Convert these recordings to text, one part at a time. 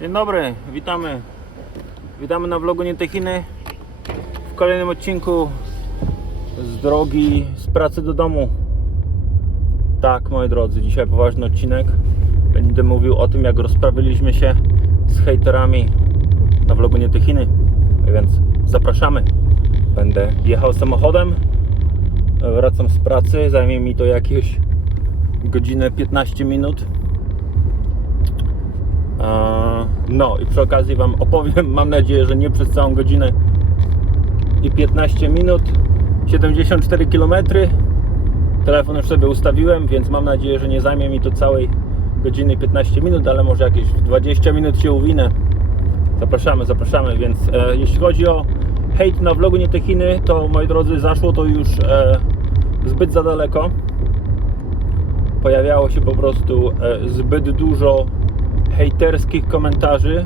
Dzień dobry, witamy. Witamy na vlogu Nietechiny w kolejnym odcinku z drogi z pracy do domu. Tak, moi drodzy, dzisiaj poważny odcinek. Będę mówił o tym, jak rozprawiliśmy się z hejterami na vlogu Nietechiny. Więc zapraszamy. Będę jechał samochodem. Wracam z pracy. Zajmie mi to jakieś godzinę 15 minut. Eee, No i przy okazji Wam opowiem, mam nadzieję, że nie przez całą godzinę i 15 minut, 74 km. Telefon już sobie ustawiłem, więc mam nadzieję, że nie zajmie mi to całej godziny i 15 minut, ale może jakieś 20 minut się uwinę. Zapraszamy, zapraszamy, więc e, jeśli chodzi o hejt na vlogu Nietechiny, to moi drodzy, zaszło to już e, zbyt za daleko. Pojawiało się po prostu e, zbyt dużo hejterskich komentarzy,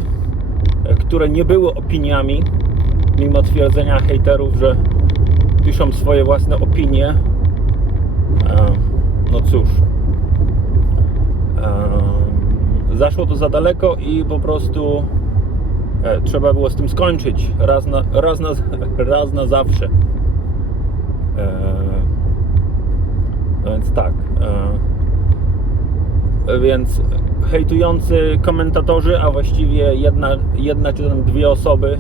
e, które nie były opiniami, mimo twierdzenia hejterów, że piszą swoje własne opinie. E, No cóż. E, Zaszło to za daleko i po prostu trzeba było z tym skończyć raz na, raz na, raz na zawsze. No więc tak. Więc hejtujący komentatorzy, a właściwie jedna, jedna czy tam dwie osoby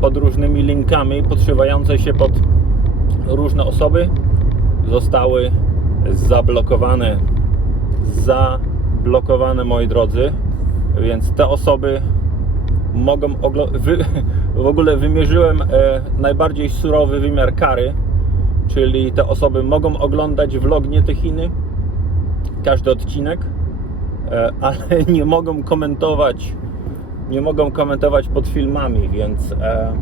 pod różnymi linkami podszywające się pod różne osoby zostały zablokowane. Zablokowane, moi drodzy. Więc te osoby mogą wy- w ogóle wymierzyłem e, najbardziej surowy wymiar kary, czyli te osoby mogą oglądać vlog Nietechiny, każdy odcinek, ale nie mogą komentować, nie mogą komentować pod filmami, więc e,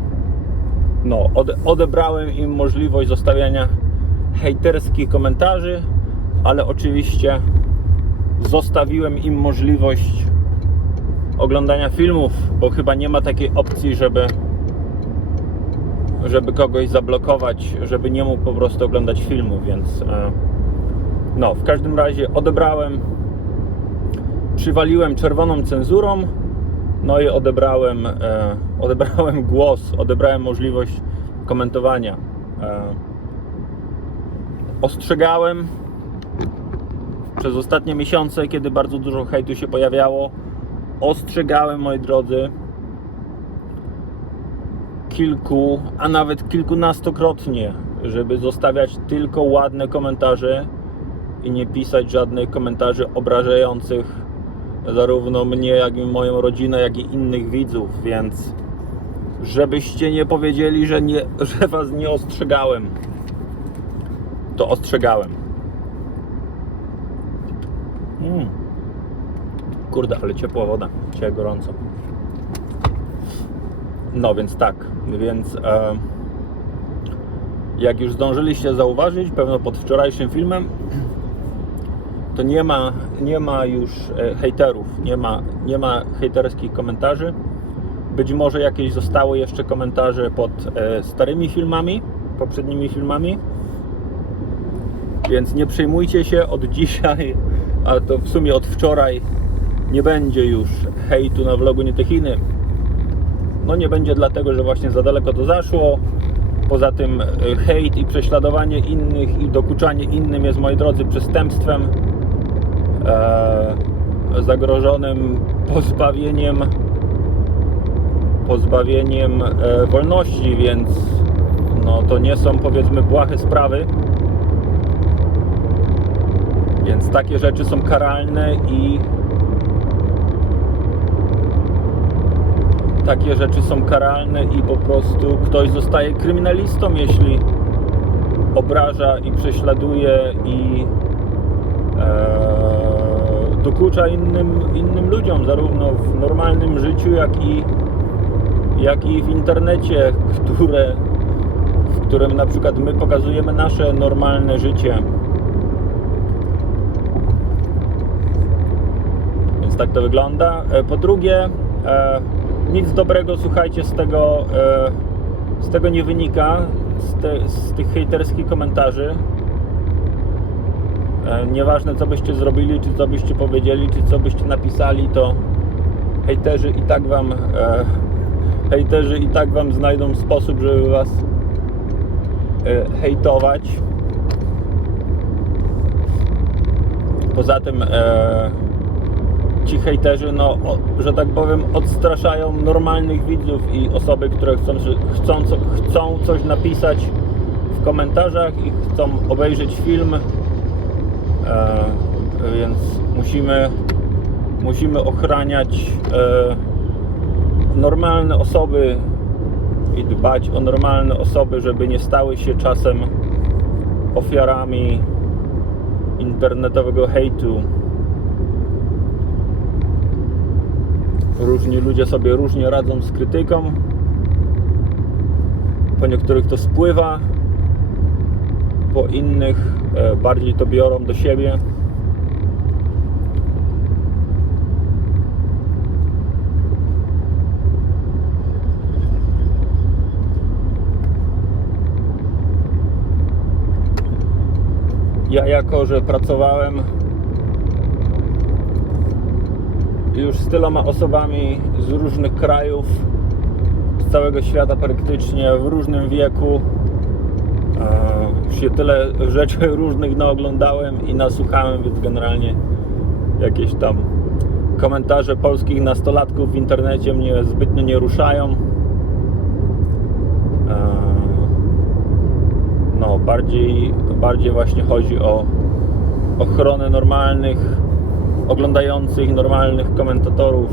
no, ode, odebrałem im możliwość zostawiania hejterskich komentarzy, ale oczywiście zostawiłem im możliwość oglądania filmów, bo chyba nie ma takiej opcji, żeby żeby kogoś zablokować, żeby nie mógł po prostu oglądać filmu, więc e, no, w każdym razie odebrałem przywaliłem czerwoną cenzurą, no i odebrałem, e, odebrałem głos, odebrałem możliwość komentowania. E, ostrzegałem przez ostatnie miesiące, kiedy bardzo dużo hejtu się pojawiało, ostrzegałem, moi drodzy, kilku, a nawet kilkunastokrotnie, żeby zostawiać tylko ładne komentarze i nie pisać żadnych komentarzy obrażających zarówno mnie, jak i moją rodzinę, jak i innych widzów, więc żebyście nie powiedzieli, że, nie, że was nie ostrzegałem, to ostrzegałem. Mm. Kurde, ale ciepła woda, dzisiaj gorąco. No więc tak, więc e, jak już zdążyliście zauważyć, pewno pod wczorajszym filmem, to nie ma, nie ma już e, hejterów, nie ma, nie ma hejterskich komentarzy. Być może jakieś zostały jeszcze komentarze pod e, starymi filmami, poprzednimi filmami. Więc nie przejmujcie się od dzisiaj, a to w sumie od wczoraj nie będzie już hejtu na vlogu Nietechiny. No nie będzie dlatego, że właśnie za daleko to zaszło. Poza tym e, hejt i prześladowanie innych i dokuczanie innym jest, moi drodzy, przestępstwem zagrożonym pozbawieniem pozbawieniem e, wolności, więc no to nie są powiedzmy błahe sprawy. Więc takie rzeczy są karalne i takie rzeczy są karalne i po prostu ktoś zostaje kryminalistą, jeśli obraża i prześladuje i e, dokucza innym, innym ludziom, zarówno w normalnym życiu, jak i, jak i w internecie, które, w którym na przykład my pokazujemy nasze normalne życie. Więc tak to wygląda. E, Po drugie, e, nic dobrego, słuchajcie, z tego, e, z tego nie wynika, z, te, z tych hejterskich komentarzy. E, Nieważne co byście zrobili, czy co byście powiedzieli, czy co byście napisali, to hejterzy i tak wam e, hejterzy i tak wam znajdą sposób, żeby was e, hejtować. Poza tym e, ci hejterzy, no, że tak powiem, odstraszają normalnych widzów i osoby, które chcą, chcą, chcą coś napisać w komentarzach i chcą obejrzeć film. E, więc musimy, musimy ochraniać e, normalne osoby i dbać o normalne osoby, żeby nie stały się czasem ofiarami internetowego hejtu. Różni ludzie sobie różnie radzą z krytyką. Po niektórych to spływa, po innych bardziej to biorą do siebie. Ja jako, że pracowałem już z tyloma osobami z różnych krajów, z całego świata praktycznie, w różnym wieku, e, już się tyle rzeczy różnych naoglądałem i nasłuchałem, więc generalnie jakieś tam komentarze polskich nastolatków w internecie mnie zbytnio nie ruszają. E, No, bardziej, bardziej właśnie chodzi o ochronę normalnych, oglądających, normalnych komentatorów,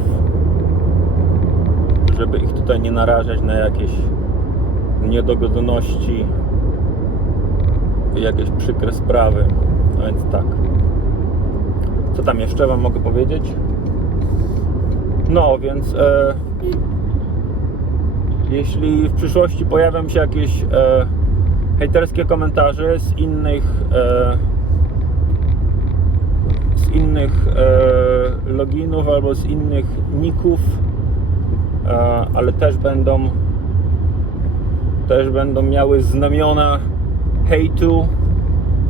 żeby ich tutaj nie narażać na jakieś niedogodności jakieś przykre sprawy. No więc tak. Co tam jeszcze Wam mogę powiedzieć? No, więc e, jeśli w przyszłości pojawią się jakieś e, hejterskie komentarze z innych e, z innych e, loginów albo z innych ników, e, ale też będą też będą miały znamiona hejtu,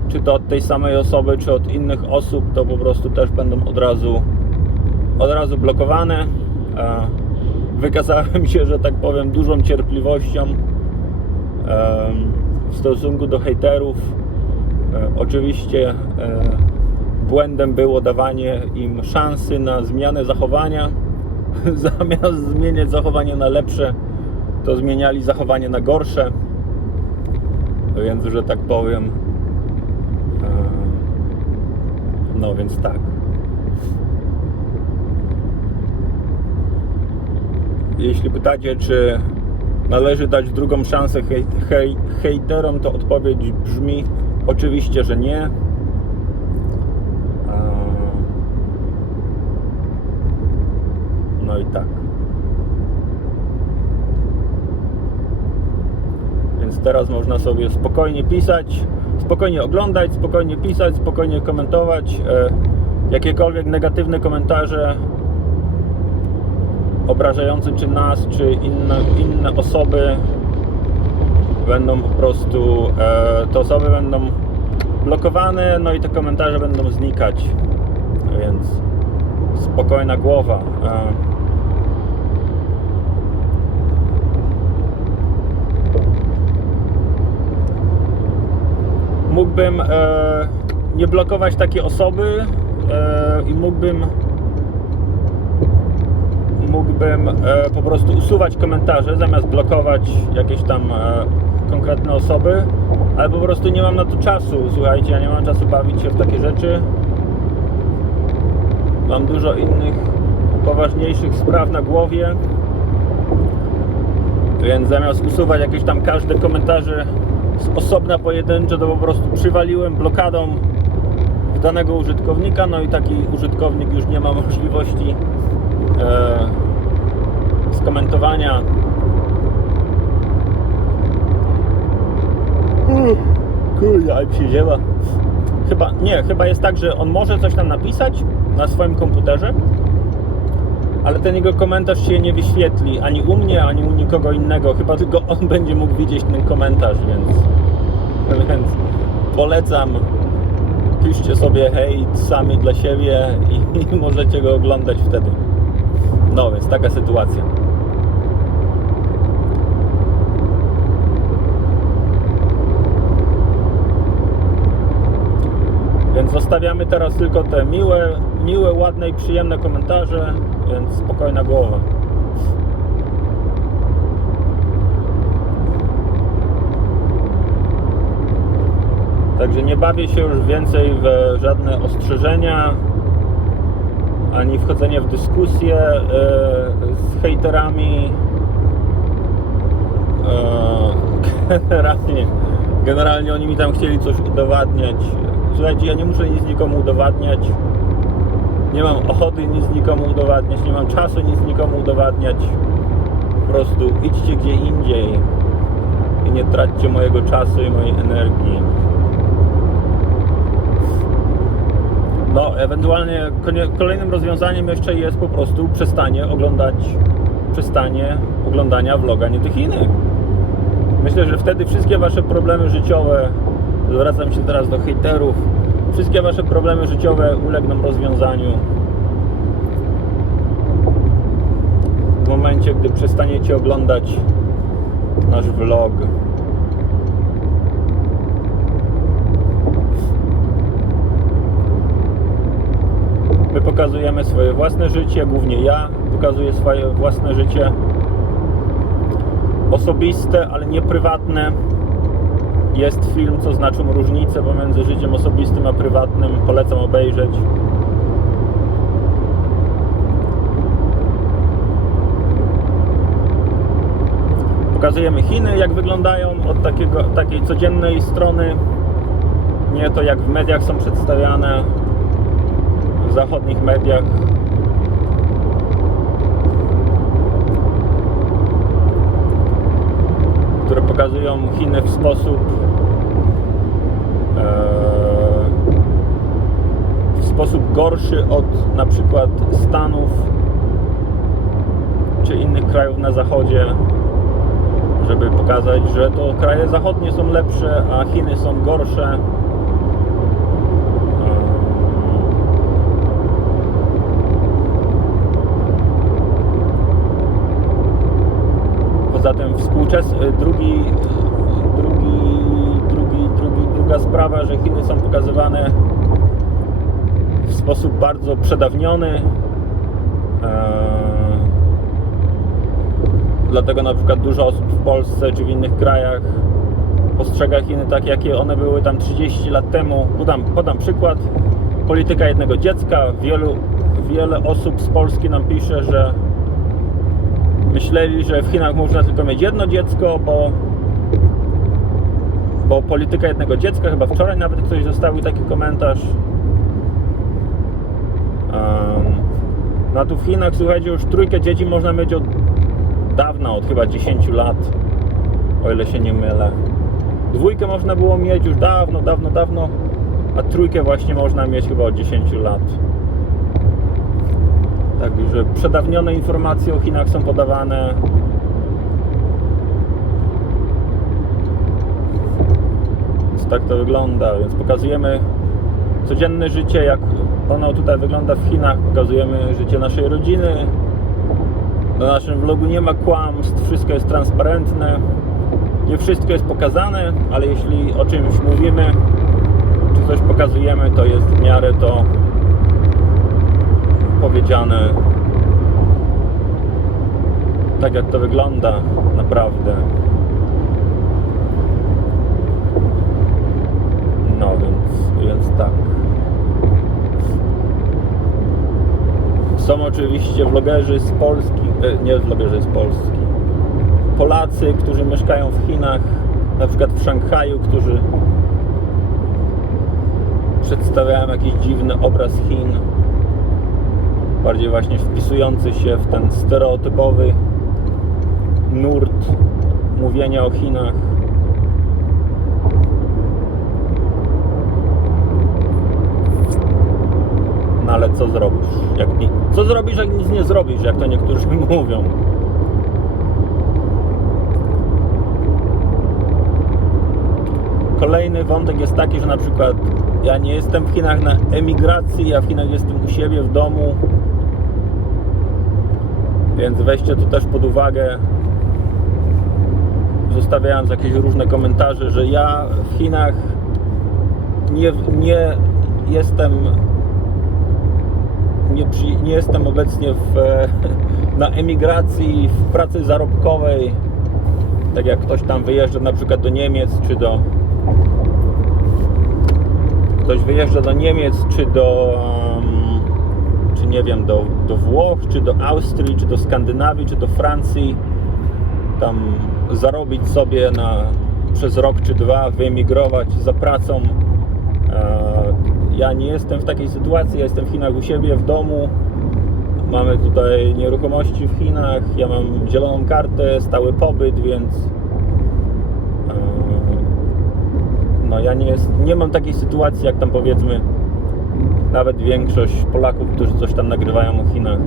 czy to od tej samej osoby, czy od innych osób, to po prostu też będą od razu od razu blokowane. E, Wykazałem się, że tak powiem, dużą cierpliwością em, w stosunku do hejterów. E, Oczywiście e, błędem było dawanie im szansy na zmianę zachowania. Zamiast zmieniać zachowanie na lepsze, to zmieniali zachowanie na gorsze. Więc, że tak powiem, e, no więc tak. Jeśli pytacie, czy należy dać drugą szansę hej, hej, hejterom, to odpowiedź brzmi oczywiście, że nie. Eee, No i tak. Więc teraz można sobie spokojnie pisać, spokojnie oglądać, spokojnie pisać, spokojnie komentować. E, Jakiekolwiek negatywne komentarze obrażające czy nas, czy inne, inne osoby będą po prostu, e, te osoby będą blokowane, no i te komentarze będą znikać. Więc spokojna głowa. Mógłbym e, nie blokować takiej osoby e, i mógłbym mógłbym e, po prostu usuwać komentarze zamiast blokować jakieś tam konkretne osoby, ale po prostu nie mam na to czasu. Słuchajcie, ja nie mam czasu bawić się w takie rzeczy. Mam dużo innych poważniejszych spraw na głowie. Więc zamiast usuwać jakieś tam każde komentarze z osobna pojedyncze, to po prostu przywaliłem blokadą w danego użytkownika, no i taki użytkownik już nie ma możliwości e, skomentowania. Kurde, ale się dzieła. Chyba, nie, chyba jest tak, że on może coś tam napisać na swoim komputerze, ale ten jego komentarz się nie wyświetli ani u mnie, ani u nikogo innego. Chyba tylko on będzie mógł widzieć ten komentarz, więc, więc polecam. Piszcie sobie hejt sami dla siebie i, i możecie go oglądać wtedy. No więc taka sytuacja. Więc zostawiamy teraz tylko te miłe, miłe, ładne i przyjemne komentarze, więc spokojna głowa. Także nie bawię się już więcej w żadne ostrzeżenia, ani wchodzenie w dyskusje e, z hejterami. E, generalnie, generalnie oni mi tam chcieli coś udowadniać. Słuchajcie, ja nie muszę nic nikomu udowadniać. Nie mam ochoty nic nikomu udowadniać, nie mam czasu nic nikomu udowadniać. Po prostu idźcie gdzie indziej i nie traćcie mojego czasu i mojej energii. No, ewentualnie kolejnym rozwiązaniem jeszcze jest po prostu przestanie oglądać, przestanie oglądania vloga nie tych innych. Myślę, że wtedy wszystkie wasze problemy życiowe, zwracam się teraz do hejterów, wszystkie wasze problemy życiowe ulegną rozwiązaniu w momencie, gdy przestaniecie oglądać nasz vlog. My pokazujemy swoje własne życie, głównie ja pokazuję swoje własne życie osobiste, ale nie prywatne. Jest film, co znaczą różnice pomiędzy życiem osobistym a prywatnym. Polecam obejrzeć. Pokazujemy Chiny, jak wyglądają od takiego, takiej codziennej strony. Nie to jak w mediach są przedstawiane, w zachodnich mediach. które pokazują Chiny w sposób e, w sposób gorszy od na przykład Stanów czy innych krajów na zachodzie, żeby pokazać, że to kraje zachodnie są lepsze, a Chiny są gorsze. Em, Poza tym współczesny drugi, drugi, drugi, drugi, druga sprawa, że Chiny są pokazywane sposób bardzo przedawniony. Eee, Dlatego na przykład dużo osób w Polsce czy w innych krajach postrzega Chiny tak, jakie one były tam 30 lat temu. Podam, podam przykład. Polityka jednego dziecka. Wielu, wiele osób z Polski nam pisze, że myśleli, że w Chinach można tylko mieć jedno dziecko, bo, bo polityka jednego dziecka, chyba wczoraj nawet ktoś zostawił taki komentarz. No a tu w Chinach, słuchajcie, już trójkę dzieci można mieć od dawna, od chyba 10 lat, o ile się nie mylę. Dwójkę można było mieć już dawno, dawno, dawno, a trójkę właśnie można mieć chyba od 10 lat. Także przedawnione informacje o Chinach są podawane. Więc tak to wygląda, więc pokazujemy codzienne życie, jak ono tutaj wygląda w Chinach. Pokazujemy życie naszej rodziny. Na naszym vlogu nie ma kłamstw, wszystko jest transparentne. Nie wszystko jest pokazane, ale jeśli o czymś mówimy, czy coś pokazujemy, to jest w miarę to powiedziane tak jak to wygląda naprawdę. No więc, więc tak. Są oczywiście vlogerzy z Polski, e, nie vlogerzy z Polski, Polacy, którzy mieszkają w Chinach, na przykład w Szanghaju, którzy przedstawiają jakiś dziwny obraz Chin, bardziej właśnie wpisujący się w ten stereotypowy nurt mówienia o Chinach. No ale co zrobisz? Jak ni- co zrobisz, jak nic nie zrobisz, jak to niektórzy mówią? Kolejny wątek jest taki, że na przykład ja nie jestem w Chinach na emigracji, ja w Chinach jestem u siebie w domu. Więc weźcie to też pod uwagę. Zostawiając jakieś różne komentarze, że ja w Chinach nie, nie jestem nie, nie jestem obecnie w, na emigracji, w pracy zarobkowej. Tak jak ktoś tam wyjeżdża na przykład do Niemiec czy do ktoś wyjeżdża do Niemiec czy do czy nie wiem, do, do Włoch, czy do Austrii, czy do Skandynawii, czy do Francji tam zarobić sobie na przez rok czy dwa, wyemigrować za pracą. E, Ja nie jestem w takiej sytuacji, ja jestem w Chinach u siebie, w domu. Mamy tutaj nieruchomości w Chinach, ja mam zieloną kartę, stały pobyt, więc e, no ja nie, jest, nie mam takiej sytuacji jak tam powiedzmy nawet większość Polaków, którzy coś tam nagrywają o Chinach.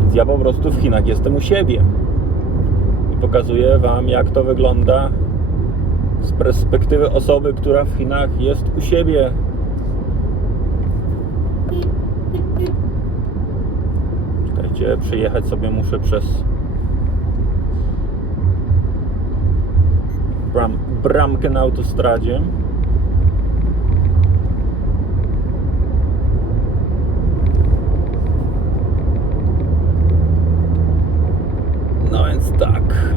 Więc ja po prostu w Chinach jestem u siebie i pokazuję Wam, jak to wygląda z perspektywy osoby, która w Chinach jest u siebie. Czekajcie, przejechać sobie muszę przez bram, bramkę na autostradzie. No więc tak.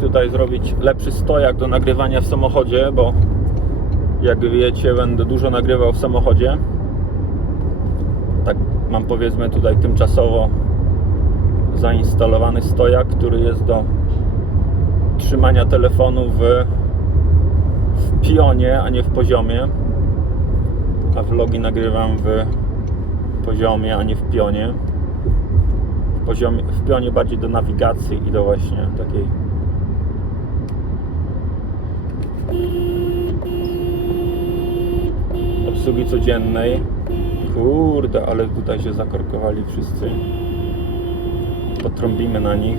Tutaj zrobić lepszy stojak do nagrywania w samochodzie, bo jak wiecie, będę dużo nagrywał w samochodzie. Tak mam powiedzmy tutaj tymczasowo zainstalowany stojak, który jest do trzymania telefonu w, w pionie, a nie w poziomie. A vlogi nagrywam w poziomie, a nie w pionie w poziomie, w pionie bardziej do nawigacji i do właśnie takiej obsługi codziennej. Kurde, ale tutaj się zakorkowali wszyscy. Potrąbimy na nich.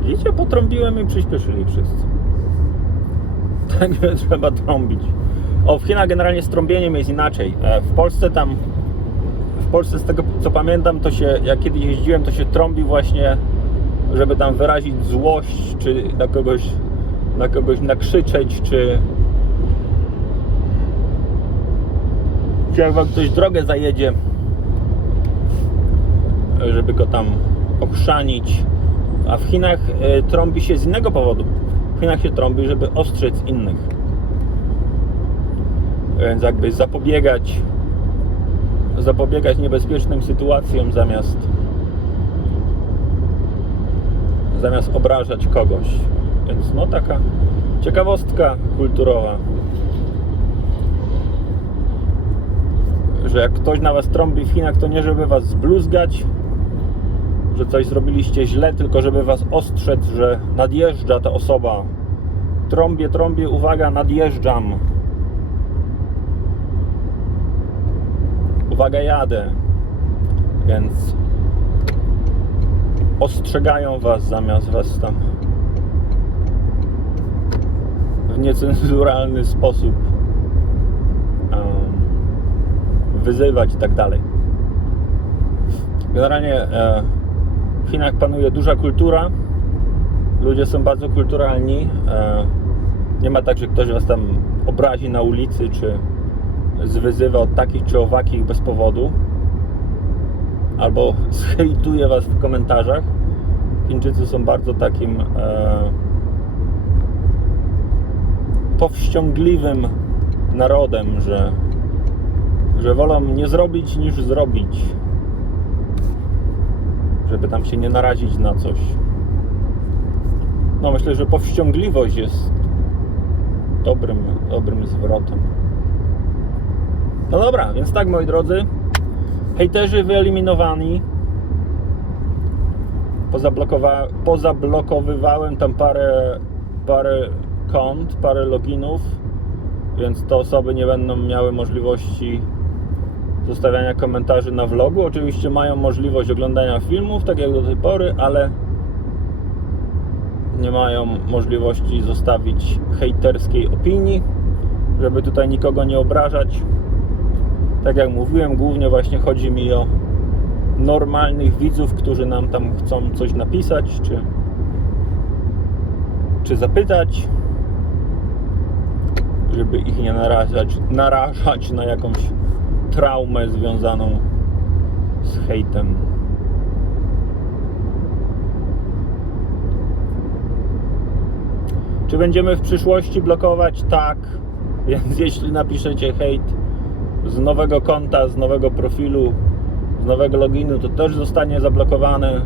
Widzicie, potrąbiłem i przyspieszyli wszyscy. Także trzeba trąbić. O, w Chinach generalnie z trąbieniem jest inaczej. E, W Polsce tam, w Polsce z tego co pamiętam, to się, jak kiedyś jeździłem, to się trąbi właśnie, żeby tam wyrazić złość, czy na kogoś, na kogoś nakrzyczeć, czy czy jak wam ktoś drogę zajedzie, żeby go tam ochrzanić. A w Chinach e, trąbi się z innego powodu. W Chinach się trąbi, żeby ostrzec innych. Więc jakby zapobiegać zapobiegać niebezpiecznym sytuacjom zamiast zamiast obrażać kogoś. Więc no taka ciekawostka kulturowa. Że jak ktoś na was trąbi w Chinach, to nie żeby was zbluzgać, że coś zrobiliście źle, tylko żeby was ostrzec, że nadjeżdża ta osoba. Trąbię, trąbię, uwaga, nadjeżdżam. Uwaga, jadę. Więc ostrzegają was zamiast was tam w niecenzuralny sposób um, wyzywać i tak dalej. Generalnie e, w Chinach panuje duża kultura. Ludzie są bardzo kulturalni. E, nie ma tak, że ktoś was tam obrazi na ulicy, czy zwyzywa od takich czy owakich bez powodu. Albo zhejtuje was w komentarzach. Chińczycy są bardzo takim e, powściągliwym narodem, że, że wolą nie zrobić niż zrobić. Że żeby tam się nie narazić na coś. No myślę, że powściągliwość jest dobrym, dobrym zwrotem. No dobra, więc tak moi drodzy. Hejterzy wyeliminowani. Pozablokowa- pozablokowywałem tam parę, parę kont, parę loginów, więc te osoby nie będą miały możliwości zostawiania komentarzy na vlogu. Oczywiście mają możliwość oglądania filmów, tak jak do tej pory, ale nie mają możliwości zostawić hejterskiej opinii, żeby tutaj nikogo nie obrażać. Tak jak mówiłem, głównie właśnie chodzi mi o normalnych widzów, którzy nam tam chcą coś napisać, czy, czy zapytać, żeby ich nie narażać, narażać na jakąś traumę związaną z hejtem. Czy będziemy w przyszłości blokować? Tak. Więc jeśli napiszecie hejt z nowego konta, z nowego profilu, z nowego loginu, to też zostanie zablokowane.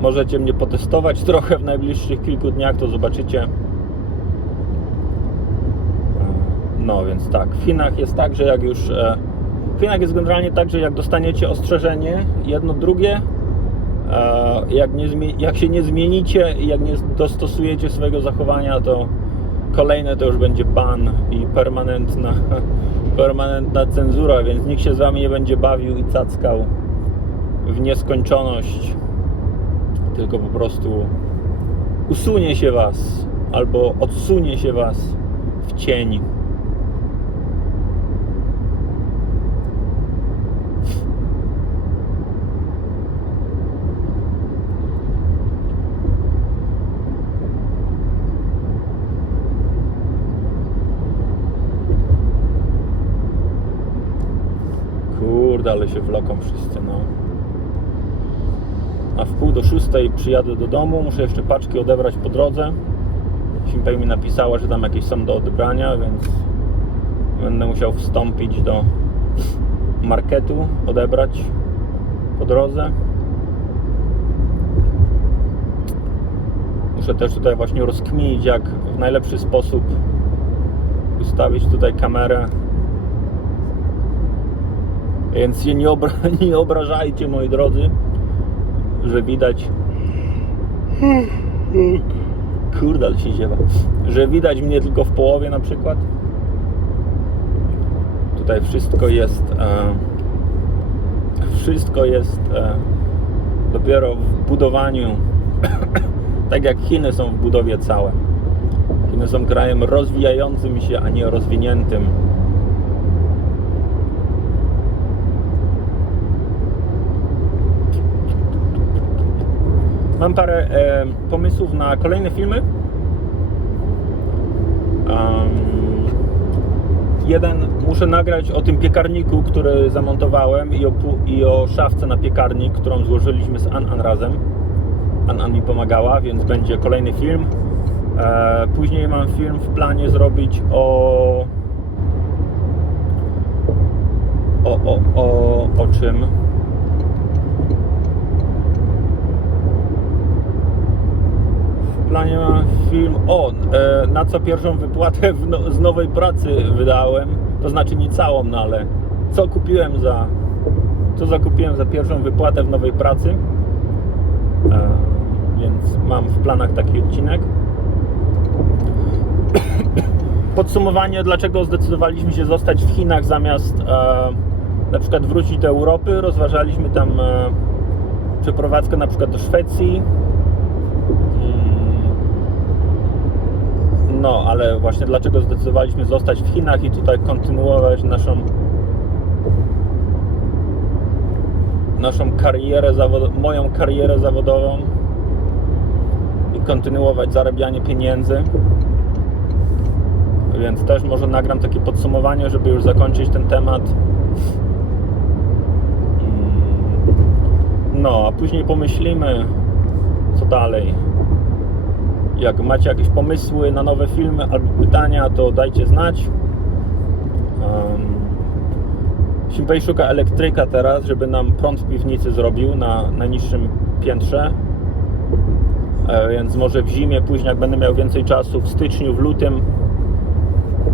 Możecie mnie potestować trochę w najbliższych kilku dniach, to zobaczycie. No więc tak, w Chinach jest tak, że jak już. e, W Chinach jest generalnie tak, że jak dostaniecie ostrzeżenie, jedno, drugie, e, jak, nie, jak się nie zmienicie i jak nie dostosujecie swojego zachowania, to kolejne to już będzie ban i permanentna, permanentna cenzura, więc nikt się z wami nie będzie bawił i cackał w nieskończoność, tylko po prostu usunie się was albo odsunie się was w cień. Kurde, ale się wloką wszyscy, no. A w pół do szóstej przyjadę do domu, muszę jeszcze paczki odebrać po drodze. Simpej mi napisała, że tam jakieś są do odebrania, więc będę musiał wstąpić do marketu, odebrać po drodze. Muszę też tutaj właśnie rozkminić, jak w najlepszy sposób ustawić tutaj kamerę, więc się nie, obra nie obrażajcie, moi drodzy, że widać. Kurde, ale się ziewa. Że widać mnie tylko w połowie na przykład. Tutaj wszystko jest. E, wszystko jest e, dopiero w budowaniu. tak jak Chiny są w budowie całe. Chiny są krajem rozwijającym się, a nie rozwiniętym. Mam parę e, pomysłów na kolejne filmy. Em, jeden muszę nagrać o tym piekarniku, który zamontowałem i o, i o szafce na piekarnik, którą złożyliśmy z An An razem. An An mi pomagała, więc będzie kolejny film. E, później mam film w planie zrobić o o, o, o, o czym? W planie film o, e, na co pierwszą wypłatę no, z nowej pracy wydałem. To znaczy nie całą, no ale co kupiłem za. Co zakupiłem za pierwszą wypłatę w nowej pracy. E, więc mam w planach taki odcinek. Podsumowanie, dlaczego zdecydowaliśmy się zostać w Chinach zamiast e, na przykład wrócić do Europy. Rozważaliśmy tam przeprowadzkę na przykład do Szwecji. Mm, No, ale właśnie dlaczego zdecydowaliśmy zostać w Chinach i tutaj kontynuować naszą naszą karierę zawodową, moją karierę zawodową i kontynuować zarabianie pieniędzy. Więc też może nagram takie podsumowanie, żeby już zakończyć ten temat. Mm, No, a później pomyślimy, co dalej. Jak macie jakieś pomysły na nowe filmy albo pytania, to dajcie znać. Em, Simpej szuka elektryka teraz, żeby nam prąd w piwnicy zrobił na najniższym piętrze. E, Więc może w zimie, później jak będę miał więcej czasu, w styczniu, w lutym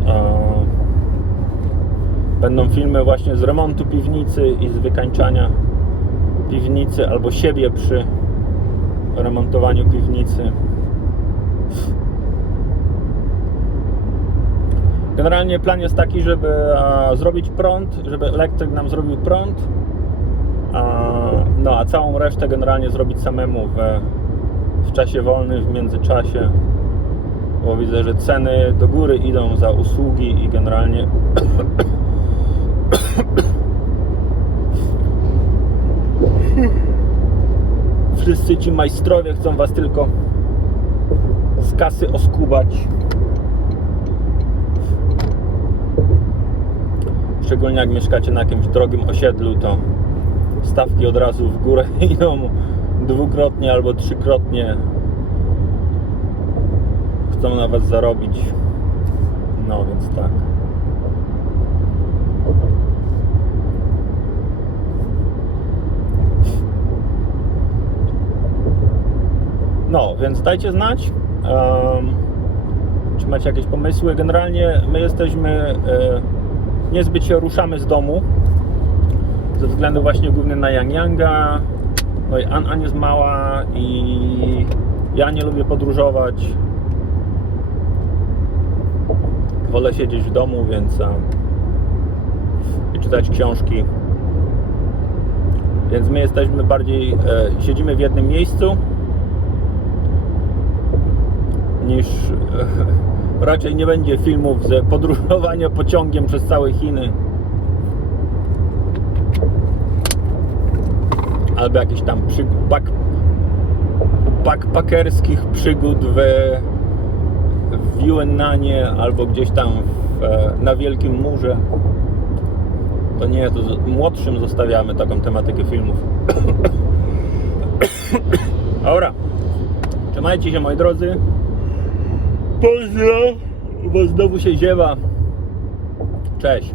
e, będą filmy właśnie z remontu piwnicy i z wykańczania piwnicy albo siebie przy remontowaniu piwnicy. Generalnie plan jest taki, żeby zrobić prąd, żeby elektryk nam zrobił prąd, no a całą resztę generalnie zrobić samemu w, w czasie wolnym, w międzyczasie, bo widzę, że ceny do góry idą za usługi i generalnie wszyscy ci majstrowie chcą was tylko z kasy oskubać. Szczególnie jak mieszkacie na jakimś drogim osiedlu, to stawki od razu w górę idą dwukrotnie albo trzykrotnie. Chcą na was zarobić. No więc tak. No, więc dajcie znać, em, czy macie jakieś pomysły. Generalnie my jesteśmy, e, niezbyt się ruszamy z domu, ze względu właśnie głównie na Yang Yanga. No i An An jest mała i ja nie lubię podróżować. Wolę siedzieć w domu, więc em, i czytać książki. Więc my jesteśmy bardziej, e, siedzimy w jednym miejscu niż e, raczej nie będzie filmów z podróżowania pociągiem przez całe Chiny. Albo jakichś tam przy, back, backpackerskich przygód w, w Yunnanie albo gdzieś tam w, e, na Wielkim Murze. To nie, to młodszym zostawiamy taką tematykę filmów. Dobra. Trzymajcie się moi drodzy. Pozdro, bo znowu się ziewa. Cześć.